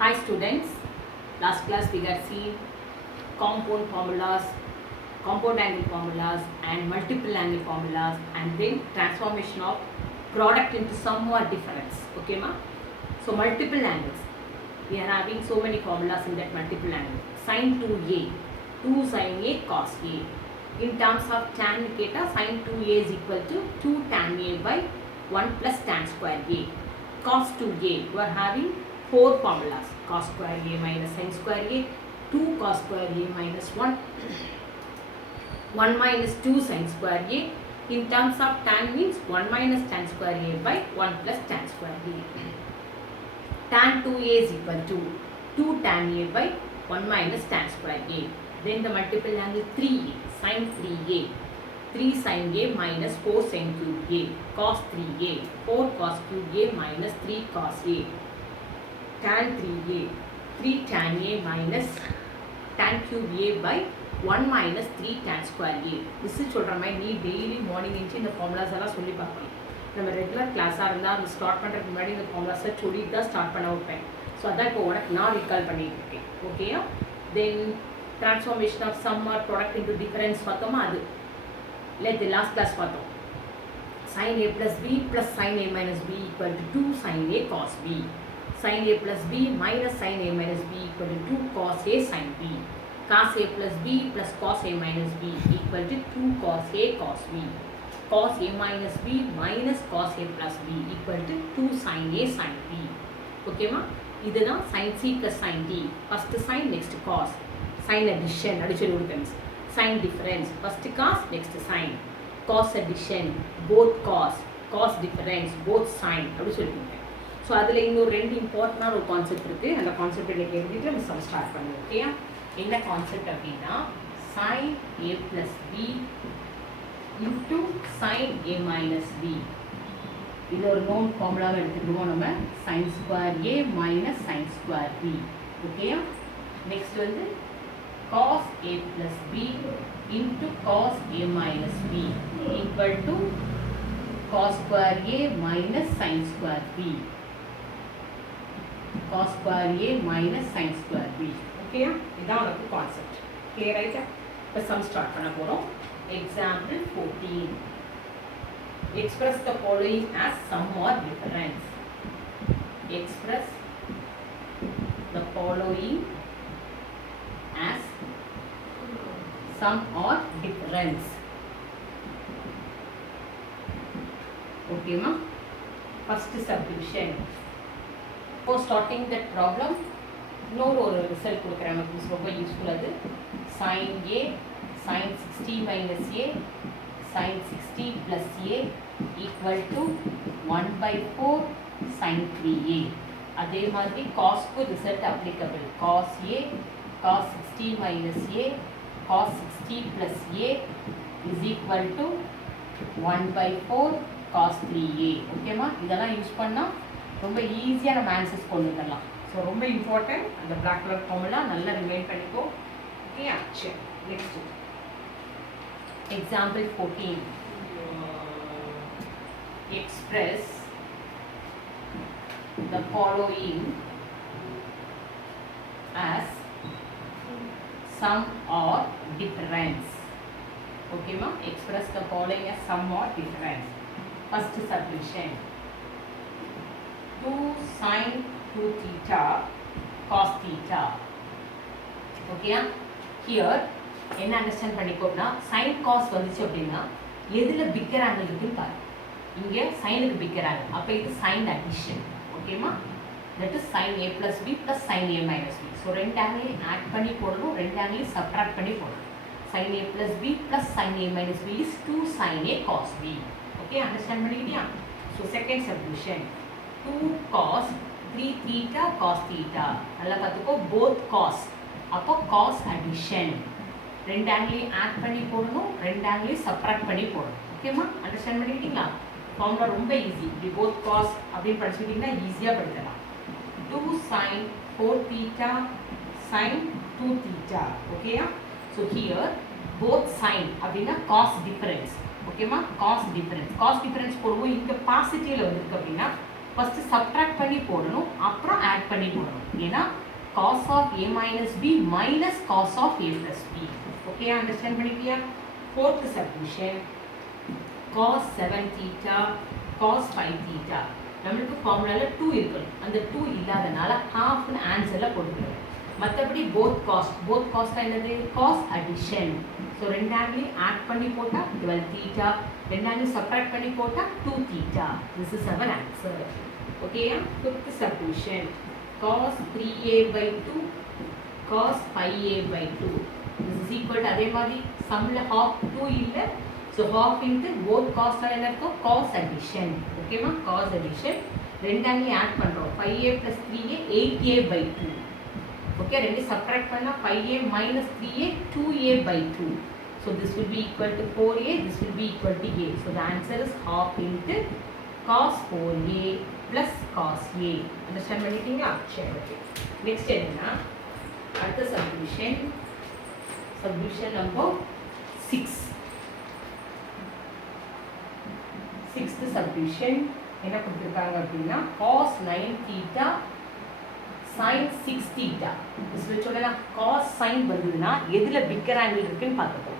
Hi students, last class we had seen compound formulas, compound angle formulas and multiple angle formulas and then transformation of product into sum or difference. Okay ma? So multiple angles, we are having so many formulas in that multiple angle. Sin 2a, 2 sin a cos a. In terms of tan keta, sin 2a is equal to 2 tan a by 1 plus tan square a. Cos 2a, you are having 4 formulas. Cos square a minus sin square a, 2 cos square a minus 1, 1 minus 2 sin square a. In terms of tan means 1 minus tan square a by 1 plus tan square a. Tan 2a is equal to 2 tan a by 1 minus tan square a. Then the multiple angle 3a, sin 3a. 3 sin a minus 4 sin cube a, cos 3a, 4 cos cube a minus 3 cos a. Tan 3a, 3 tan a minus tan cube a by 1 minus 3 tan square a. This is சொல்கிற மாதிரி நீ daily morning எழுந்து இந்த formulas எல்லாம் சொல்லி பார்க்கணும். நம்ம regular கிளாஸாக இருந்தால் அந்த ஸ்டார்ட் பண்ணுறதுக்கு முன்னாடி இந்த ஃபார்முலாஸை சொல்லிட்டு தான் ஸ்டார்ட் பண்ண வைப்பேன். ஸோ அதான் இப்போ உனக்கு நான் ரீகால் பண்ணிட்டு இருக்கேன். ஓகேயா? Then transformation of sum or product into difference பார்த்தோமா, அது let the last class பார்த்தோம். sin a plus b plus sin a minus b equal to 2 sin a cos b. sin a plus b minus sin a minus b equal to 2 cos a sin b. cos a plus b plus cos a minus b equal to 2 cos a cos b. cos a minus b minus cos a plus b equal to 2 sin a sin b. ஓகேமா? இதுதான் sin c plus sin d. First sin, next cos. sin addition அடிச்சல் கொடுத்தேன். sin difference, first cos, next sin. cos addition, both cos, cos difference, both sin அப்படி சொல்லியிருக்கேன். So அதில் இன்னொரு 2 இம்பார்ட்டண்டான ஒரு concept இருக்குது. அந்த கான்செப்ட் எனக்கு எழுதிட்டு நம்ம சம் ஸ்டார்ட் பண்ணுவோம். ஓகேயா? என்ன கான்செப்ட் அப்படின்னா sin a plus b into sin a minus b. இது ஒரு நோன் ஃபார்முலாவை எடுத்துக்கிடுவோம் நம்ம. sin square a minus sin square b. ஓகேயா? நெக்ஸ்ட் வந்து cos a plus b into cos a minus b equal to cos square a minus sin square b. cos square a minus sin square b. Okay? இதான் உனக்கு concept. Clear ஆயிட்டா? இப்போ some start பண்ண போகிறோம். Example 14. Express the following as sum or difference. Express the following as sum or difference. Okay ma? First subdivision. For starting that problem, இன்னொரு result கொடுக்குறேன். நமக்கு ரொம்ப யூஸ்ஃபுல். அது sin a sin 60 minus a sin 60 plus a equal to 1 by 4 sin 3a. அதே மாதிரி cosக்கு result applicable. cos a cos 60 minus a cos 60 plus a is equal to 1 by 4 cos 3a. ஓகேமா? இதெல்லாம் use பண்ணால் ரொம்ப ஈஸியாக நம்ம answers கொண்டு வரலாம். ஸோ ரொம்ப இம்பார்ட்டன்ட். அந்த பிளாக் கலர் ஃபார்முலா நல்லா ரிமைண்ட் பண்ணிக்கோ. ஓகேயா? சரி, next example 14. Express the following as sum or difference. Okay ma? Express the following as sum or difference. First subdivision. 2 sin 2 theta cos theta. Okay? Here என்ன understand பண்ணிக்கோன்னா sin cos வந்துச்சு அப்படின்னா எதில் bigger angle இருக்குன்னு பாரு. இங்கே சைனுக்கு bigger angle, அப்போ இது sin addition. ஓகேமா? That is sin a plus b plus sin a minus b. So ரெண்டு ஆங்கிளையும் ஆட் பண்ணி போடணும், ரெண்டு ஆங்கிளையும் சப்ட்ராக்ட் பண்ணி போடணும். sin a plus b plus sin a minus b is 2 sin a cos b. Okay, understand பண்ணிக்கிட்டியா? So second subdivision 2 cos 3 theta cos theta. நல்லா பார்த்துக்கோ, both cos. அப்போ cos addition. ரெண்டு ஆங்கிளையும் ஆட் பண்ணி போடணும், ரெண்டு ஆங்கிளையும் சப்ட்ராக்ட் பண்ணி போடணும். ஓகேம்மா? அண்டர்ஸ்டாண்ட் பண்ணிக்கிட்டீங்களா? ஃபார்முலா ரொம்ப ஈஸி. இப்படி போத் காஸ் அப்படின்னு படிச்சுக்கிட்டிங்கன்னா ஈஸியாக படிக்கலாம். 2 sin 4 theta sin 2 theta. ஓகேயா? ஸோ ஹியர் போத் sin அப்படின்னா காஸ் டிஃபரன்ஸ். ஓகேம்மா? காஸ் டிஃபரன்ஸ் போடுவோம். இங்கே பாசிட்டிவில் வந்துருக்கு அப்படின்னா ஃபஸ்ட்டு சப்ட்ராக்ட் பண்ணி போடணும், அப்புறம் ஆட் பண்ணி போடணும். ஏன்னா cos of a minus b minus cos of a plus b. Okay, understand பண்ணிக்கியா? Fourth subdivision cos 7 theta cos 5 theta. நம்மளுக்கு ஃபார்முலாவில் 2 இருக்கணும், அந்த 2 இல்லாதனால ஹாஃப்னு ஆன்சரில் போட்டுக்கிறோம். மற்றபடி போத் காஸ்ட் என்னது? Cos addition. ஸோ ரெண்டு ஆங்கிலையும் ஆட் பண்ணி போட்டால் 12 theta, ரெண்டு ஆங்கிலையும் சப்ராக்ட் பண்ணி போட்டால் 2 theta. This is our answer. ஓகேயா? Fifth subdivision cos 3a by 2 cos 5a by 2. This is equal to அதே மாதிரி சம்மில் half 2 இல்லை, so half into both cost என்ன இருக்கும்? cos addition. ஓகேவா? cos addition ரெண்டு ஆங்கிலையும் ஆட் பண்ணுறோம். 5a plus 3a 8a by 2. Okay, ரெண்டு சப்ட்ராக்ட் பண்ணால் 5a minus 3a 2a by 2. So this will be equal to 4a, this will be equal to a. So the answer is half into cos 4a plus cos a. Understand பண்ணிட்டீங்களா? சரி, okay. Next என்னன்னா அடுத்த subdivision number 6. Sixth subdivision என்ன கொடுத்துருக்காங்க அப்படின்னா cos 9 theta sin 6 theta. இதில் சொல்லலாம் cos sin வந்ததுன்னா எதில் பிக்கர் ஆங்கிள் இருக்குன்னு பார்த்துப்போம்.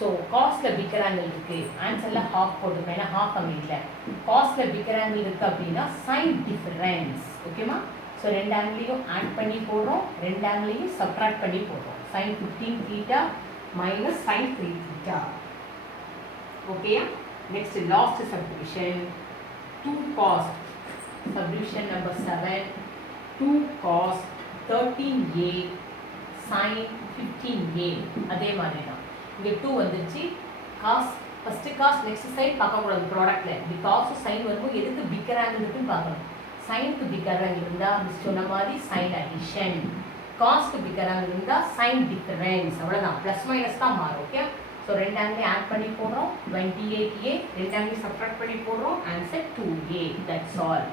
ஸோ காஸ்டில் பிக்கர் ஆங்கிள் இருக்குது, ஆன்சரில் ஹாஃப் போட்டுருக்கோம், ஏன்னா ஹாஃப் அங்கே இல்லை. காஸ்டில் பிக்கர் ஆங்கிள் இருக்குது அப்படின்னா சைன் டிஃபரன்ஸ். ஓகேமா? ஸோ ரெண்டு ஆங்கிளையும் ஆட் பண்ணி போடுறோம், ரெண்டு ஆங்கிளையும் சப்ட்ராக்ட் பண்ணி போடுறோம். sin 15 theta minus sin 3 theta. ஓகேயா? Next last subdivision 2 cos. Subdivision number 7 2 cos 13a sin 15a. அதே மாதிரி தான் இங்கே 2 வந்துருச்சு. Cos first cos next sine பார்க்கக்கூடாது ப்ராடக்டில். இப்படி காசும் சைன் வரும்போது எதுக்கு பிக்கர் ஆங்கிள் இருக்குன்னு பார்க்கணும். சைனுக்கு பிக்கர் ஆங்கிள் இருந்தால் மிஸ் சொன்ன மாதிரி சைன் அடிஷன், காஸ்க்கு பிக்கர் ஆங்கிள் இருந்தால் சைன் டிஃபரன்ஸ். அவ்வளோதான், ப்ளஸ் மைனஸ் தான் மாறும். ஓகே, ஸோ ரெண்டு ஆங்கிலையும் ஆட் பண்ணி போடுறோம் 28a, ரெண்டு ஆங்கிலையும் சப்ட்ராக்ட் பண்ணி போடுறோம், answer 2a. That's all.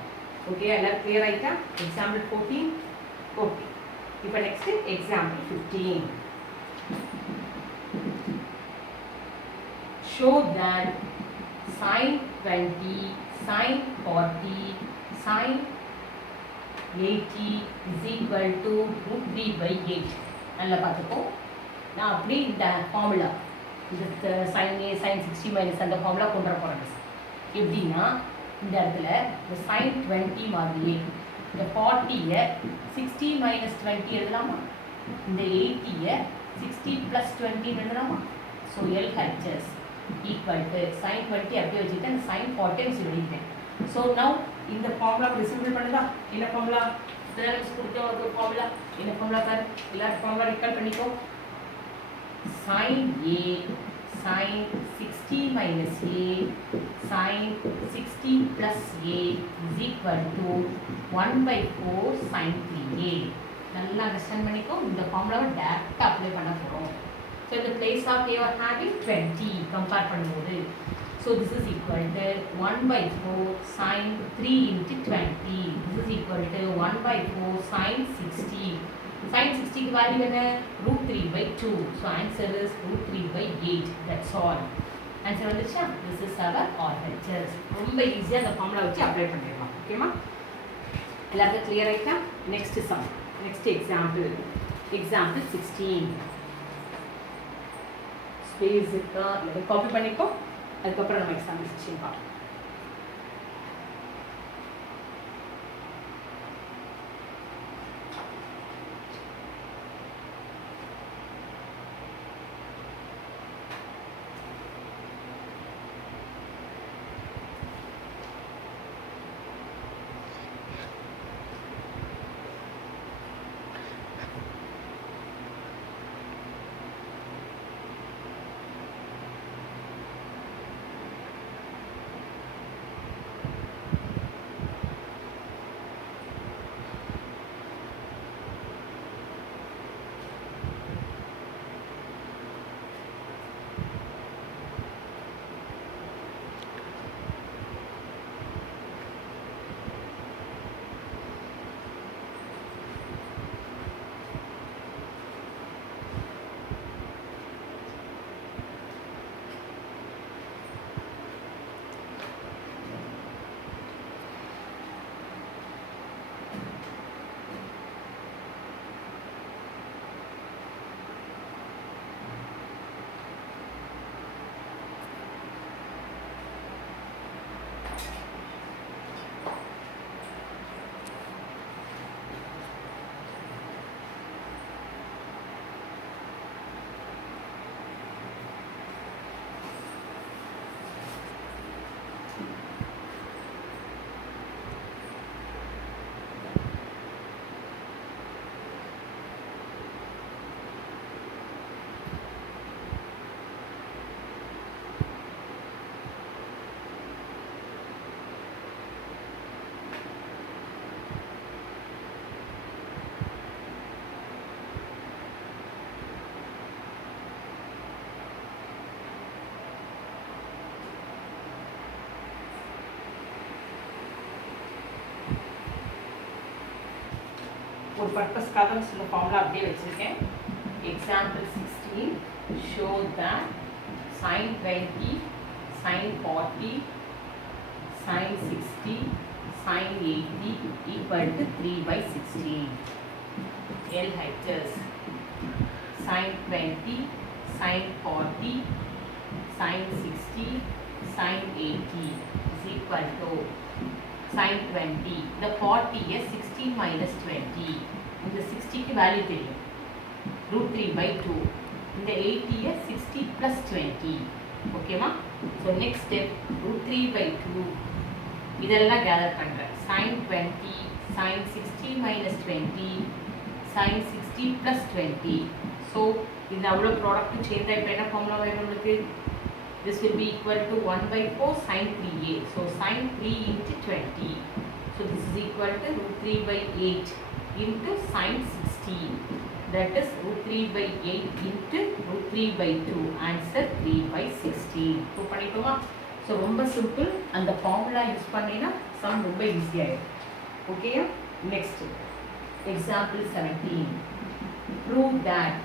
Okay, எல்லாரும் கிளியர் ஆகிட்டா? எக்ஸாம்பிள் 14. ஓகே, இப்போ next example 15. Show that sin 20, sin 40, sin 80 is equal to root 3 by 8. நல்லா பார்த்துக்கோ. நான் அப்படி இந்த ஃபார்முலா இந்த sin a sin 60 மைனஸ் அந்த ஃபார்முலா கொண்டு வர போகிறேன். எப்படின்னா இந்த இடத்துல இந்த sin 20 மாதிரியே இந்த 40-ஐ 60 மைனஸ் 20 எழுதலாமா? இந்த 80-ஐ 60 ப்ளஸ் 20 எழுதலாமா? So LHS equal to sin 20 அப்படியே வச்சுட்டு அந்த sin 40 எழுதிட்டேன். ஸோ நவ் இந்த ஃபார்முலா ரிசல்ட் பண்ணுதா? என்ன ஃபார்முலா? கொடுத்த ஒரு ஃபார்முலா. என்ன ஃபார்முலா பாரு, எல்லாரும் ஃபார்முலா ரெக்கார்ட் பண்ணிக்கோ. sin a sin 60 minus a sin 60 plus a is equal to 1/4 sin 3a. நல்லா அண்டர்ஸ்டாண்ட் பண்ணிக்கோ. இந்த ஃபார்முலாவை டேரெக்டாக அப்ளை பண்ண போகிறோம். ஸோ இந்த place of a are having 20 compare பண்ணும்போது, so this is equal to 1/4 sin 3 into 20. This is equal to 1/4 sin 60. sin 60க்கு வேல்யூ என்ன? root 3 by 2. So answer is root 3 by 8. That's all. Answer வந்துச்சா? This is our RHS. ரொம்ப ஈஸியாக அந்த formula வச்சு apply பண்ணிடலாம். ஓகேமா? எல்லாருக்கும் கிளியர் ஆகிட்டா? Next sum, next example 16. Space இருக்கா இல்லை காப்பி பண்ணிப்போ, அதுக்கப்புறம் நம்ம எக்ஸாம்பிள் 16 பார்ப்போம். ஒரு பர்பஸ்க்காக சில ஃபார்முலா அப்படியே வச்சுருக்கேன். Example 16 show that sin 20 sin 40 sin 60 sin 80 equal to 3/16. LHS sin 20 sin 40 sin 60 sin 80 is equal to sin 20. The 40 is 16 minus 20. இந்த 60 க்கு வேல்யூ தெரியும், √3/2. இந்த 80 is 60 plus 20. ஓகேவா? ஸோ நெக்ஸ்ட் ஸ்டெப் √3/2 இதெல்லாம் கேதர் பண்ணுறேன். sin 20 sin 60 minus 20 sin 60 plus 20. So இந்த அவ்வளோ ப்ராடக்ட்டும் சேர்ந்தா இப்போ என்ன ஃபார்முலா வரும் நம்மளுக்கு? This will be equal to 1/4 sin 3a. So sin 3 into 20. So this is equal to √3/8 into sin 60. That is √3/8 into √3/2. Answer 3/16. So பண்ணிட்டோமா? So ரொம்ப சிம்பிள். அந்த ஃபார்முலா யூஸ் பண்ணினா சம் ரொம்ப ஈஸியாயிடும். Okay? Next example 17. Prove that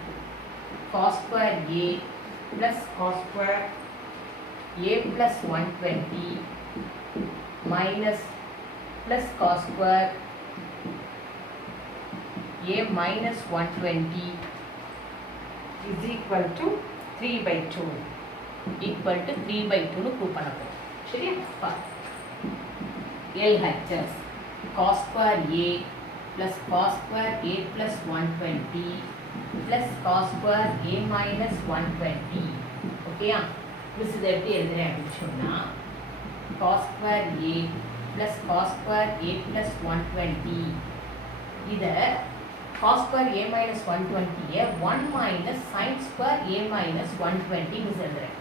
cos square a plus cos square a plus 120 minus plus cos square a minus 120 is equal to 3/2. equal to 3/2 னு prove பண்ண போறோம். சரியா? பாரு. LHS cos square a plus cos square a plus 120 plus cos square a minus 120. ஓகேயா? this is எப்படி எழுதுறேன் அப்படின்னு சொன்னா cos square a plus cos square a plus 120 இத cos square a minus 120 1 minus sin square a minus 120 னு எழுதுறேன்.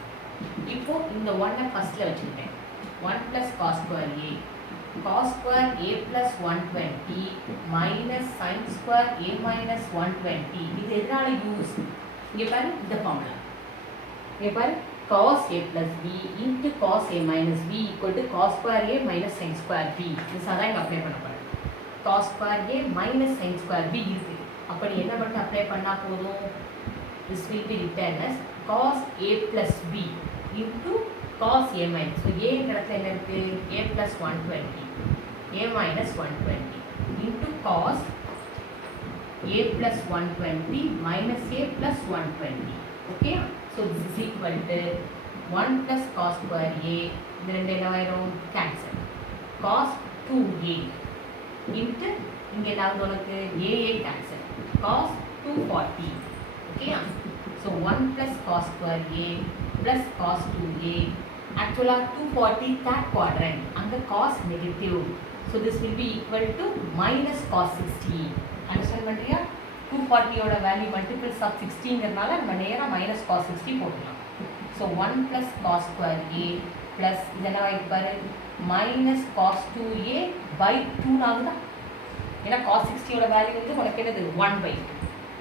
இப்போ இந்த 1 ஃபர்ஸ்ட்ல வச்சிருக்கேன். 1 plus cos square a cos square a plus 120 minus sin square a minus 120 இது எதனால யூஸ்? இங்க பாரு இந்த ஃபார்முலா. இங்க பாரு cos a plus b into cos a minus b equal to cos square a minus sin square b. இது அதான் இங்க அப்ளை பண்ண போறேன். cos square a minus sin square b இருக்கு. அப்ப நீ என்ன மட்டும் அப்ளை பண்ணா போதும்? this will be written as cos a plus b into cos a minus. so a ங்கற இடத்துல என்ன இருக்கு? a plus 120 a minus 120 into cos a plus 120 minus a plus 120. okay? so this is equal to 1 plus cos square a இந்த ரெண்டு என்னவாயிரும்? Cancel. cos 2a into இங்க என்ன உனக்கு a cancel. cos 240. okay? so 1 plus cos square a plus cos 2a. actually 240 third quadrant and the cos negative. so this will be equal to minus cos 60. understand பண்றியா? 240 ஓட value multiples of 16ங்கறனால நம்ம நேரா minus cos 60 போடலாம். so 1 plus cos square a plus இதெல்லாம் வைக்க பாரு minus cos 2a by 2 ஆகுதா? ஏன்னா cos 60 ஓட வேல்யூ வந்து உனக்கு என்னது? 1/2.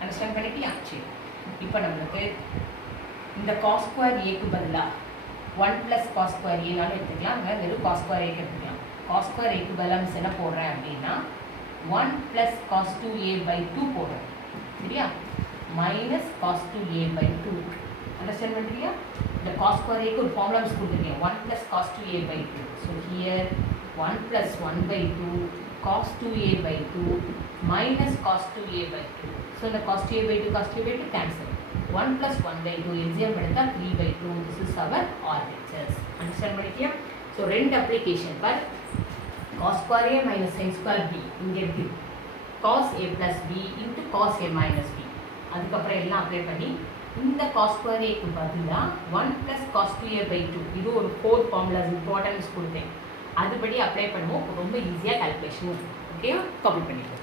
அண்டர்ஸ்டாண்ட் பண்ணிட்டியா? சரி. இப்போ நமக்கு இந்த cos square a க்கு பதிலா 1 plus cos square a நால எடுத்துக்கலாம். நம்ம வெறும் cos square a க்கு எடுத்துக்கலாம். cos square a க்கு பதிலா நான் என்ன போடுறேன் அப்படினா 1 plus cos 2a by 2 போடுறேன். சரியா? minus cos 2a by 2. Understand பண்றியா? இந்த cos square a க்கு ஒரு ஃபார்முலா யூஸ் பண்ணிருக்கேன். 1 plus cos 2a by 2. so here 1 plus 1 by 2 cos 2a by 2 minus cos 2a by 2. so the cos 2a by 2 cos 2a by 2 cancel. 1 plus 1 by 2 LCM எடுத்தா 3/2. this is our RHS. Understand பண்ணிட்டியா? so ரெண்டு application பார். cos square a minus sin square b இங்க இருக்கு. cos a plus b into cos a minus b. அதுக்கப்புறம் எல்லாம் apply பண்ணி இந்த cos square a க்கு பதிலா 1 plus cos 2a by 2 இது ஒரு 4 ஃபார்முலாஸ் இம்பார்ட்டன்ஸ் கொடுத்தேன். அதுபடி அப்ளை பண்ணுவோம். ரொம்ப ஈஸியா கால்குலேஷன். ஓகே? காப்பி பண்ணிக்கோ.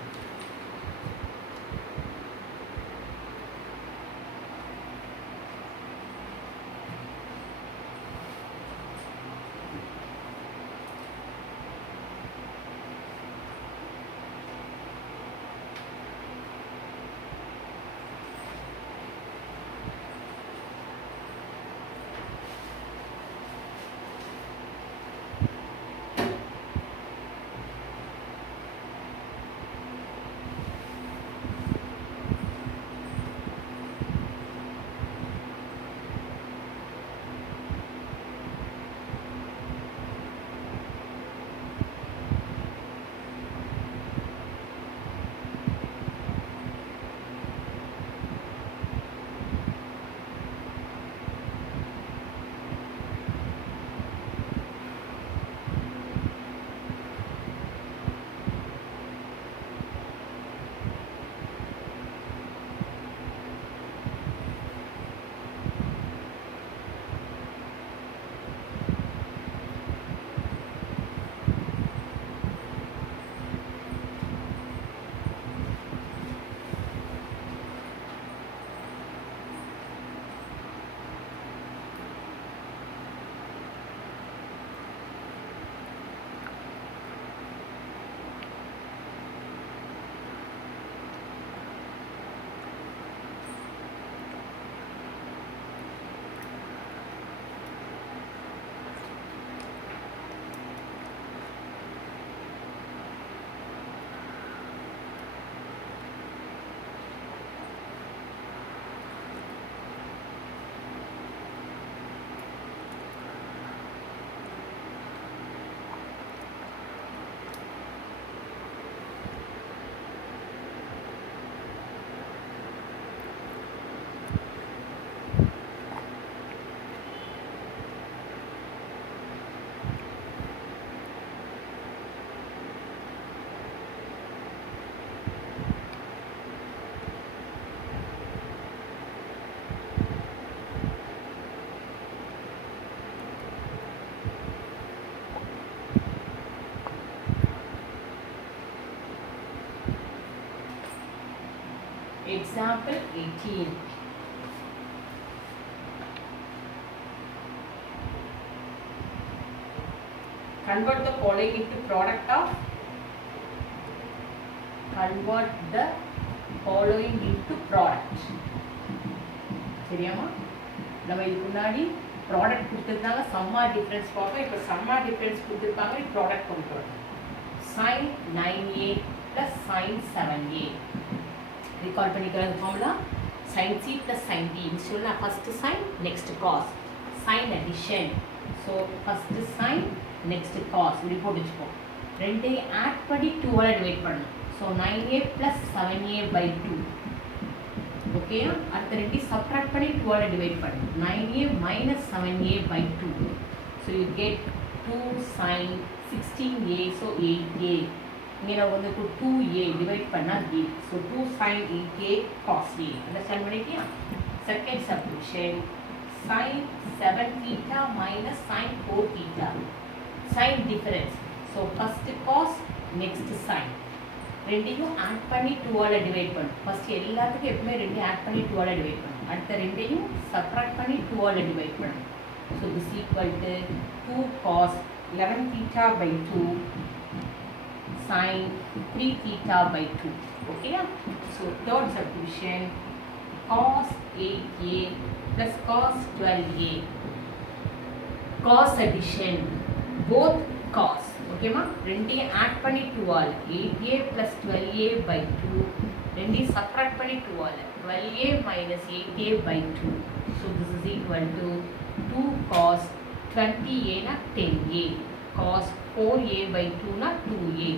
Example 18. Convert the following into product of. Convert the following into product. சரியாமா? நம்ம இதுக்கு முன்னாடி ப்ராடக்ட் கொடுத்துருந்தாங்க, சம்மா டிஃப்ரென்ஸ் பார்ப்போம். இப்போ சம்மா டிஃப்ரென்ஸ் கொடுத்துருப்பாங்க, ப்ராடக்ட் கொண்டு வரணும். sin 9a plus sin 7a. recall பண்ணிக்கிறது formula sin c plus sin b. சொல்லலாம் first sin next cos. sin addition. so first sin next cos. இப்படி போட்டு வச்சுப்போம். ரெண்டையும் ஆட் பண்ணி 2 ஆல் டிவைட் பண்ணணும். so 9a plus 7a by 2. Okay, அடுத்த ரெண்டையும் சப்ட்ராக்ட் பண்ணி 2 ஆல் டிவைட் பண்ணணும். 9a minus 7a by 2. so you get 2 sin 16a. so 8a. இங்கே நான் வந்து 2a டிவைட் பண்ணால் a. so 2 sin 8a cos a. Understand பண்ணிட்டியா? Second subdivision sin 7 theta minus sin 4 theta. sin difference. so first cos next sin. ரெண்டையும் add பண்ணி 2 all divide பண்ணணும். First எல்லாத்துக்கும் எப்பவுமே ரெண்டையும் ஆட் பண்ணி 2 ஆல் டிவைட் பண்ணணும். அடுத்த ரெண்டையும் சப்ட்ராக்ட் பண்ணி 2 ஆல் டிவைட் பண்ணணும். So this equal to 2 cos 11 theta by 2 sin 3 theta by 2. ஓகேயா? So third subdivision cos 8a plus cos 12a. cos addition. both cos. ஓகேமா? ரெண்டையும் ஆட் பண்ணி 2 all 8a plus 12a by 2. ரெண்டையும் subtract பண்ணி 2 all 12a minus 8a by 2. so this is equal to 2 cos 20a na 10a. cos 4a by 2 na 2a.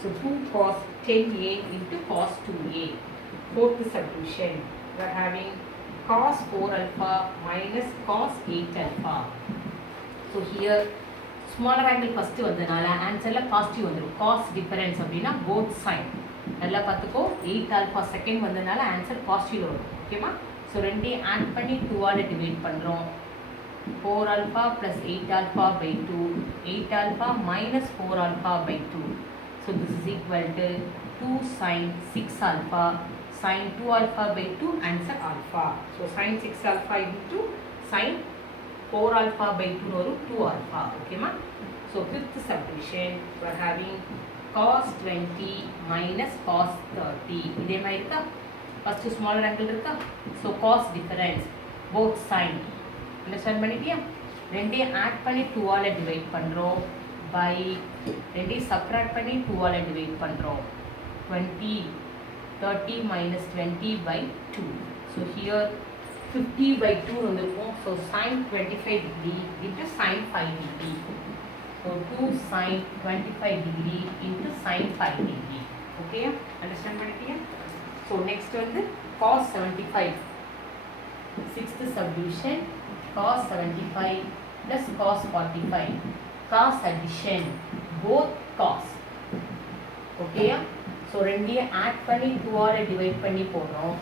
so 2 cos 10a into cos 2a. fourth subdivision we are having cos 4 alpha minus cos 8 alpha. so here smaller angle first வந்தனால ஆன்சர்ல positive வந்துரும். cos difference அப்படினா both side. நல்லா பார்த்துக்கோ, 8 alpha second வந்தனால answer positive வரும். ஓகேமா? So ரெண்டையும் add பண்ணி 2 ஆல் டிவைட் பண்ணுறோம். 4 alpha plus 8 alpha by 2. 8 alpha minus 4 alpha by 2. so this is equal to 2 sin 6 alpha sin 2 alpha by 2. answer alpha. so sin 6 alpha into sin 4 alpha by 2 or 2 alpha. okay ma? so fifth subdivision we are having cos 20 minus cos 30. இதே மாதிரி இருக்கா? first smaller angle இருக்கா? so cos difference both side. Understand பண்ணிட்டியா? ரெண்டையும் add பண்ணி 2 all divide பண்ணுறோம் by ரெண்டையும் subtract பண்ணி 2 ஆல் டிவைட் பண்ணுறோம். 20 30 minus 20 by 2. so here 50 by 2 வந்திருக்கும். so sin 25 degree into sin 5 degree. so 2 sin 25 degree into sin 5 degree. okay, understand பண்ணிட்டியா? so next வந்து cos 75. sixth subdivision cos 75 plus cos 45. cos addition both cos. okay, so ரெண்டையும் add பண்ணி 2 all divide பண்ணி போடுறோம்.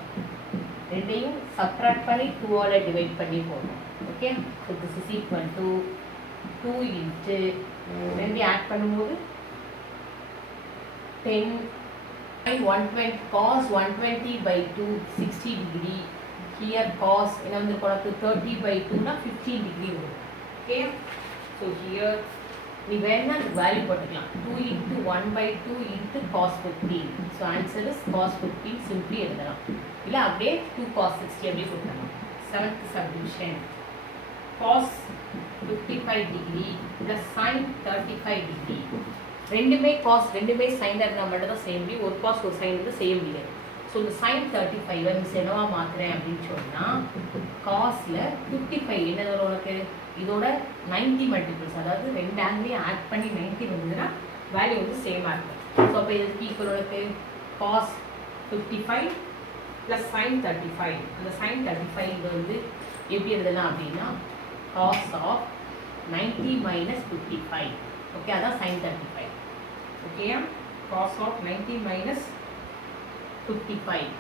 ரெண்டையும் subtract பண்ணி 2 all divide பண்ணி போடுறோம். Okay, so this is equal to 2 into ரெண்டையும் ஆட் பண்ணும்போது 10 120 cos 120 by 2 60 degree. here cos என்ன வந்து கொடுத்து 30 by 2 னா 15 degree வரும். ஓகே, ஸோ here நீ வேணா வேல்யூ போட்டுக்கலாம். 2 into 1 by 2 into cos 15. So answer is cos 15 simply எழுதலாம். இல்லை அப்படியே 2 cos 60 அப்படியே கொடுக்கலாம். Seventh subdivision cos 55 degree plus sin 35 degree. ரெண்டுமே cos ரெண்டுமே சைனாக இருந்தால் மட்டும் தான் செய்ய முடியும். ஒரு cos ஒரு சைன் வந்து செய்ய முடியாது. ஸோ இந்த sin 35 மிஸ் என்னவா மாற்றுறேன் அப்படின்னு சொன்னால் காஸில் 55 என்ன வரும் உனக்கு? இதோட 90 மல்டிபிள்ஸ், அதாவது ரெண்டு ஆங்கிலையும் ஆட் பண்ணி 90 வந்ததுன்னா வேல்யூ வந்து சேமாக இருக்கும். ஸோ அப்போ இதுக்கு ஈக்குவல் உனக்கு cos 55 ப்ளஸ் sin 35. அந்த sin 35 இது வந்து எப்படி எழுதலாம் அப்படின்னா cos ஆஃப் 90 மைனஸ் 55. ஓகே, அதான் sin 35. ஓகேயா? cos of 90 minus 55.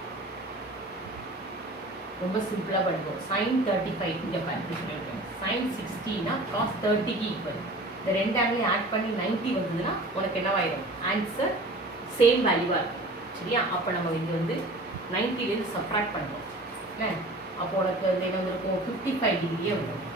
ரொம்ப சிம்பிளாக படிப்போம். sin 35 இங்கே பார்த்துட்டு sin 60னா cos 30க்கு ஈக்குவல். இந்த ரெண்டு ஆங்கிலையும் ஆட் பண்ணி 90 வந்ததுன்னா உனக்கு என்னவாயிடும்? ஆன்சர் சேம் வேல்யூவாக இருக்கும். சரியா? அப்போ நம்ம இங்கே வந்து 90லேருந்து சப்ராக்ட் பண்ணுறோம் இல்லை? அப்போ உனக்கு அது என்ன வந்திருக்கும்? 55 டிகிரியே வரும்.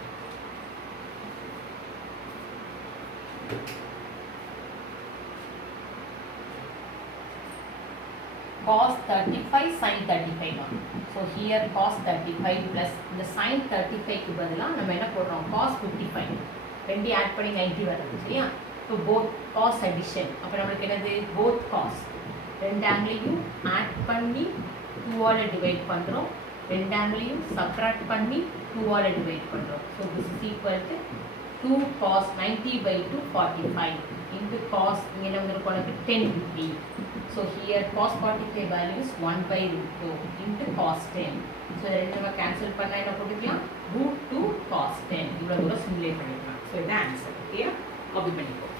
cos 35 sin 35 தான். ஸோ ஹியர் cos 35 ப்ளஸ் இந்த sin 35க்கு பதிலாக நம்ம என்ன போடுறோம்? cos 55 ரெண்டையும் ஆட் பண்ணி 90 வருது சரியா? So both cos addition. அப்போ நம்மளுக்கு என்னது? போத் cos ரெண்டு ஆங்கிளையும் ஆட் பண்ணி 2ஆல் டிவைட் பண்ணுறோம், ரெண்டு ஆங்கிளையும் சப்ராக்ட் பண்ணி 2ஆல் டிவைட் பண்ணுறோம். So this is equal to 2 cos 90/2 45 into cos இங்கே என்ன வந்திருக்கும் உனக்கு 10 degree. So here cos 45 value is 1/2 into cos 10. So ரெண்டு நம்ம கேன்சல் பண்ணா என்ன போட்டுக்கலாம்? √2 cos 10. இவ்வளோ தூரம் சிமுலேட் பண்ணிக்கலாம். ஸோ இதான் ஆன்சர். ஓகேயா? காப்பி பண்ணிக்கோ.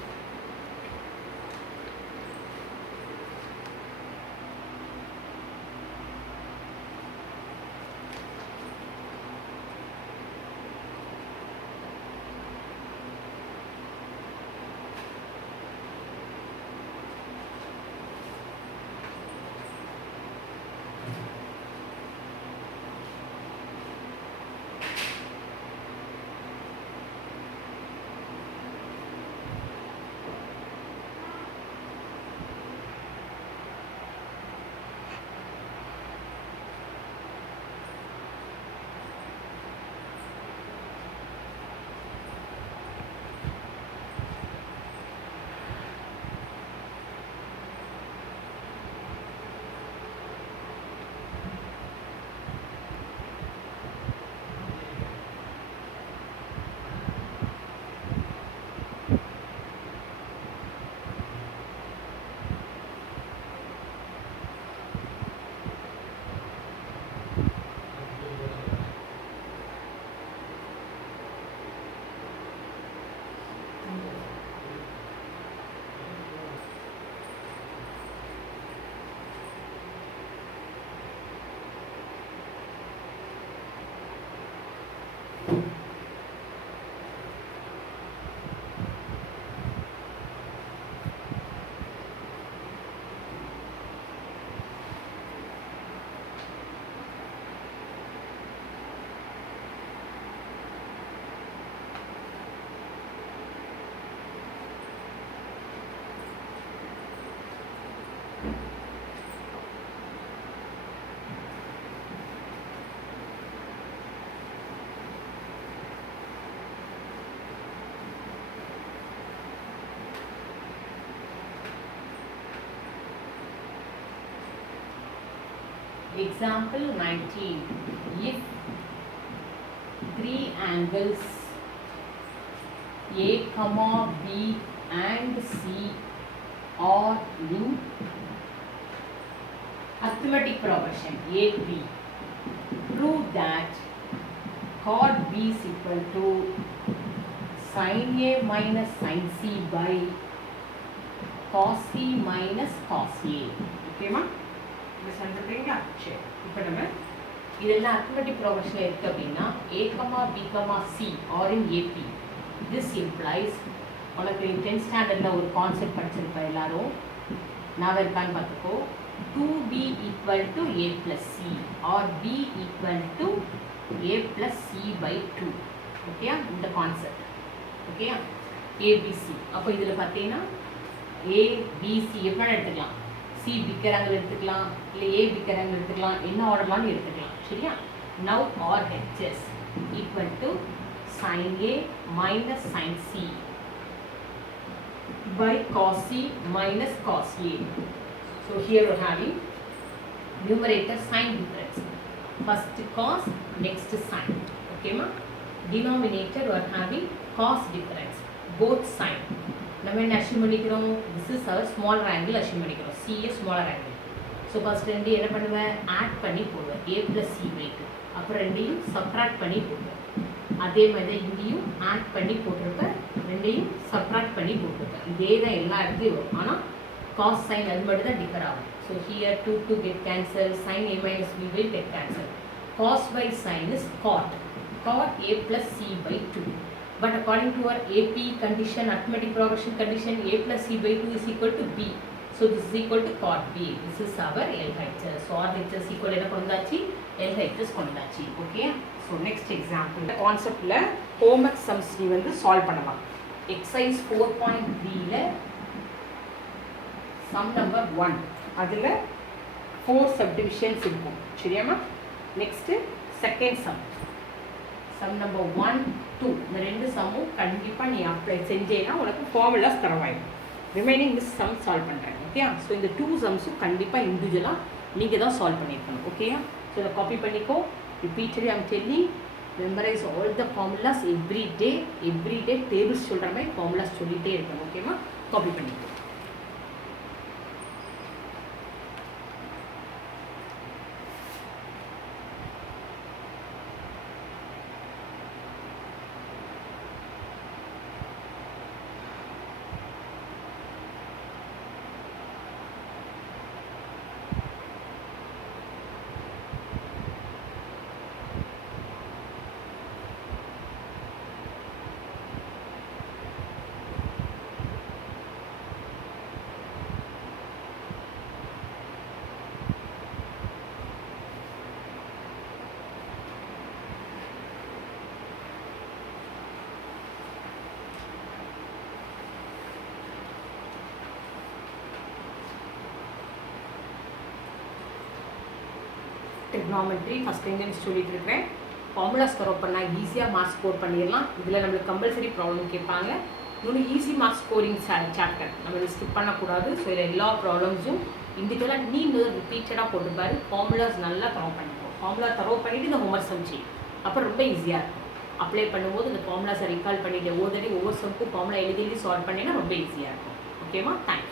Example 19. If three angles A, B and C are in arithmetic progression AP, prove that chord B is equal to sin A minus sin C by cos C minus cos A. Okay ma? சொல்றீங்களா? சரி, இப்போ நம்ம இதெல்லாம் arithmetic progression இருக்கு அப்படின்னா A, B, C are in AP. This implies உனக்கு 10th ஸ்டாண்டர்ட்ல ஒரு கான்செப்ட் படிச்சிருப்ப எல்லாரும் நான் இருக்கான்னு பார்த்துக்கோ. 2B equal to A plus C or B equal to A plus C by 2. ஓகேயா? இந்த கான்செப்ட் ஓகேயா? ABC. அப்போ இதில் பார்த்தீங்கன்னா ABC எப்படி எடுத்துக்கலாம்? C பிக்கர் ஆங்கிள் எடுத்துக்கலாம், இல்லை A பிக்கர் ஆங்கிள் எடுத்துக்கலாம், என்ன ஆர்டர்லான்னு எடுத்துக்கலாம். சரியா? Now RHS equal to sin A minus sin C by cos C minus cos A. So here we are having numerator sign difference. First cos, next sin. Okay ma? Denominator we are having cos difference, both sign. நம்ம என்ன assume பண்ணிக்கிறோம்? This is our smaller angle assume பண்ணிக்கிறோம். C is smaller angle. So first ரெண்டு என்ன பண்ணுவேன்? Add பண்ணி போடுவேன். A plus C by 2. அப்புறம் ரெண்டையும் சப்ராக்ட் பண்ணி போடுவேன். அதே மாதிரி இங்கேயும் ஆட் பண்ணி போட்டிருப்பேன், ரெண்டையும் சப்ராக்ட் பண்ணி போட்டிருப்பேன். இதே தான் எல்லா இடத்துலையும் வரும். ஆனால் cos sin அது மட்டும் தான் டிஃபர் ஆகும். So here 2 get cancelled, sin A minus B will get cancelled. Cos by sin is cot. Cot A plus C by 2. But according to our AP condition, arithmetic progression condition, A plus C by 2 is equal to B. So this is equal to cot B. This is our LHS. So RHS equal என்ன கொண்டாச்சு? LHS கொண்டாச்சு. Okay? So next example. இந்த கான்செப்ட்ல homework sums நீ வந்து solve பண்ணலாம். Exercise 4.3 ல sum number 1. அதுல 4 subdivisions இருக்கும். சரியாமா? Next second sum. Sum number 1, 2. இந்த ரெண்டு சம்மும் கண்டிப்பா நீ அப்ளை செஞ்சேனா உனக்கு ஃபார்முலாஸ் தரவாயிடும். ரிமைனிங் this sum சால்வ் பண்றேன். ஓகேயா? ஸோ இந்த 2 சம்ஸும் கண்டிப்பா இண்டிவிஜுவலா நீங்க தான் சால்வ் பண்ணிருக்கணும். ஓகேயா? ஸோ இதை காப்பி பண்ணிக்கோ. Repeatedly I am telling, memorize all the formulas every day tables சொல்ற மாதிரி formulas சொல்லிட்டே இருக்கணும். ஓகேமா? காப்பி பண்ணிக்கோ. Trigonometry ஃபஸ்ட் எங்கன்னு சொல்லிட்டு இருக்கேன். ஃபார்முலாஸ் கரெக்ட் பண்ணால் ஈஸியாக மார்க்ஸ் ஸ்கோர் பண்ணிடலாம். இதில் நம்மளுக்கு கம்பல்சரி ப்ராப்ளம் கேட்பாங்க. இன்னொன்று ஈஸி மார்க்ஸ் ஸ்கோரிங் சாப்டர் நம்ம ஸ்கிப் பண்ணக்கூடாது. ஸோ இதில் எல்லா ப்ராப்ளம்ஸும் இண்டிவிஜுவலாக நீ ரிப்பீட்டடாக போட்டுப்பாரு. ஃபார்முலாஸ் நல்லா தரவு பண்ணிப்போம். ஃபார்முலா தரவு பண்ணிவிட்டு இந்த ஹோம்ஒர்க் சம் செய். அப்புறம் ரொம்ப ஈஸியாக இருக்கும். அப்ளை பண்ணும்போது இந்த ஃபார்முலாஸை ரிகால் பண்ணிவிட்டு ஒவ்வொரு சம்க்கும் ஃபார்முலா எழுதி சால்வ் பண்ணினா ரொம்ப ஈஸியாக இருக்கும். ஓகேவா? தேங்க்ஸ்.